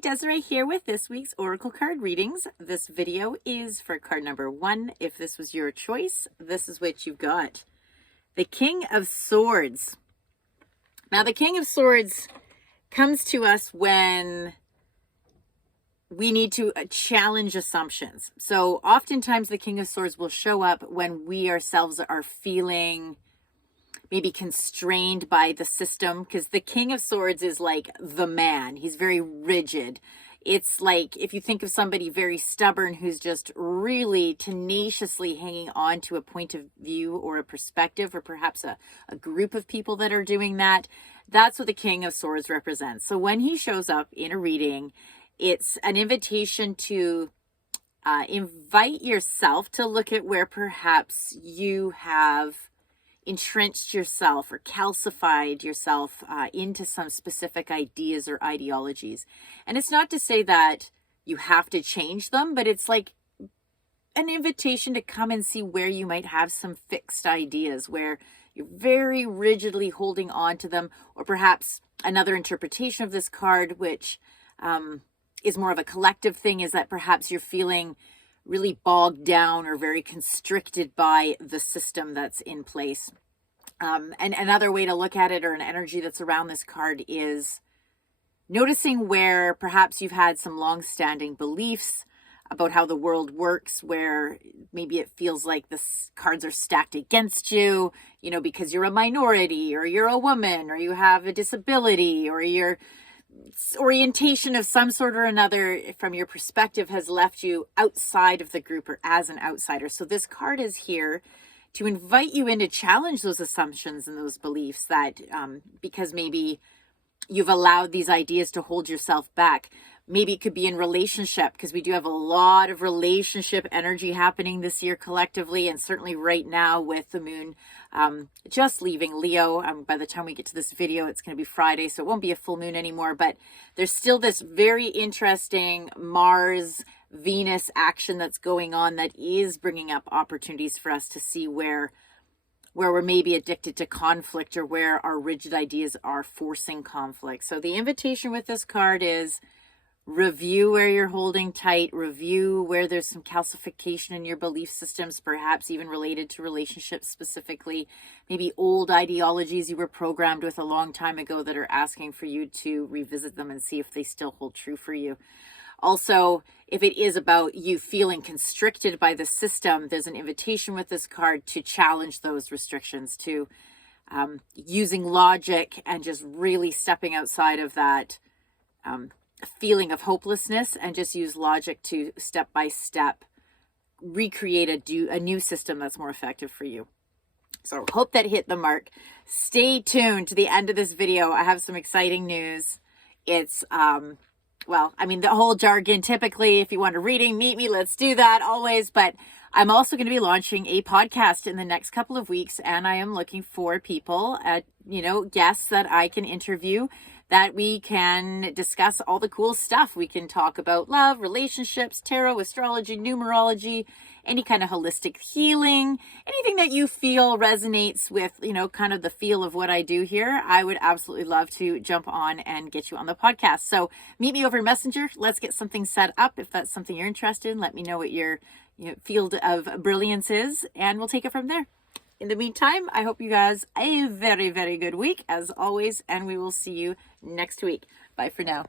Desiree here with this week's Oracle card readings. This video is for card number 1. If this was your choice, this is what you've got. The King of Swords. Now, the King of Swords comes to us when we need to challenge assumptions. So oftentimes the King of Swords will show up when we ourselves are feeling maybe constrained by the system, because the King of Swords is like the man. He's very rigid. It's like if you think of somebody very stubborn who's just really tenaciously hanging on to a point of view or a perspective, or perhaps a group of people that are doing that, that's what the King of Swords represents. So when he shows up in a reading, it's an invitation to invite yourself to look at where perhaps you have entrenched yourself or calcified yourself into some specific ideas or ideologies. And it's not to say that you have to change them, but it's like an invitation to come and see where you might have some fixed ideas, where you're very rigidly holding on to them. Or perhaps another interpretation of this card, which is more of a collective thing, is that perhaps you're feeling really bogged down or very constricted by the system that's in place. And another way to look at it, or an energy that's around this card, is noticing where perhaps you've had some long-standing beliefs about how the world works, where maybe it feels like the cards are stacked against you, because you're a minority, or you're a woman, or you have a disability, or your orientation of some sort or another from your perspective has left you outside of the group or as an outsider. So this card is here to invite you in to challenge those assumptions and those beliefs that because maybe you've allowed these ideas to hold yourself back. Maybe it could be in relationship, because we do have a lot of relationship energy happening this year collectively, and certainly right now with the moon just leaving Leo. By the time we get to this video, it's going to be Friday, so it won't be a full moon anymore, but there's still this very interesting Mars Venus action that's going on that is bringing up opportunities for us to see where we're maybe addicted to conflict, or where our rigid ideas are forcing conflict. So the invitation with this card is review where you're holding tight, review where there's some calcification in your belief systems, perhaps even related to relationships specifically, maybe old ideologies you were programmed with a long time ago that are asking for you to revisit them and see if they still hold true for you. Also, if it is about you feeling constricted by the system, there's an invitation with this card to challenge those restrictions, to using logic and just really stepping outside of that feeling of hopelessness, and just use logic to step by step recreate a new system that's more effective for you. So hope that hit the mark. Stay tuned to the end of this video. I have some exciting news. It's the whole jargon, typically if you want a reading, meet me, let's do that always, but I'm also going to be launching a podcast in the next couple of weeks, and I am looking for people, guests that I can interview, that we can discuss all the cool stuff. We can talk about love, relationships, tarot, astrology, numerology, any kind of holistic healing, anything that you feel resonates with, kind of the feel of what I do here. I would absolutely love to jump on and get you on the podcast. So meet me over Messenger. Let's get something set up. If that's something you're interested in, let me know what your field of brilliance is, and we'll take it from there. In the meantime, I hope you guys a very, very good week as always, and we will see you next week. Bye for now.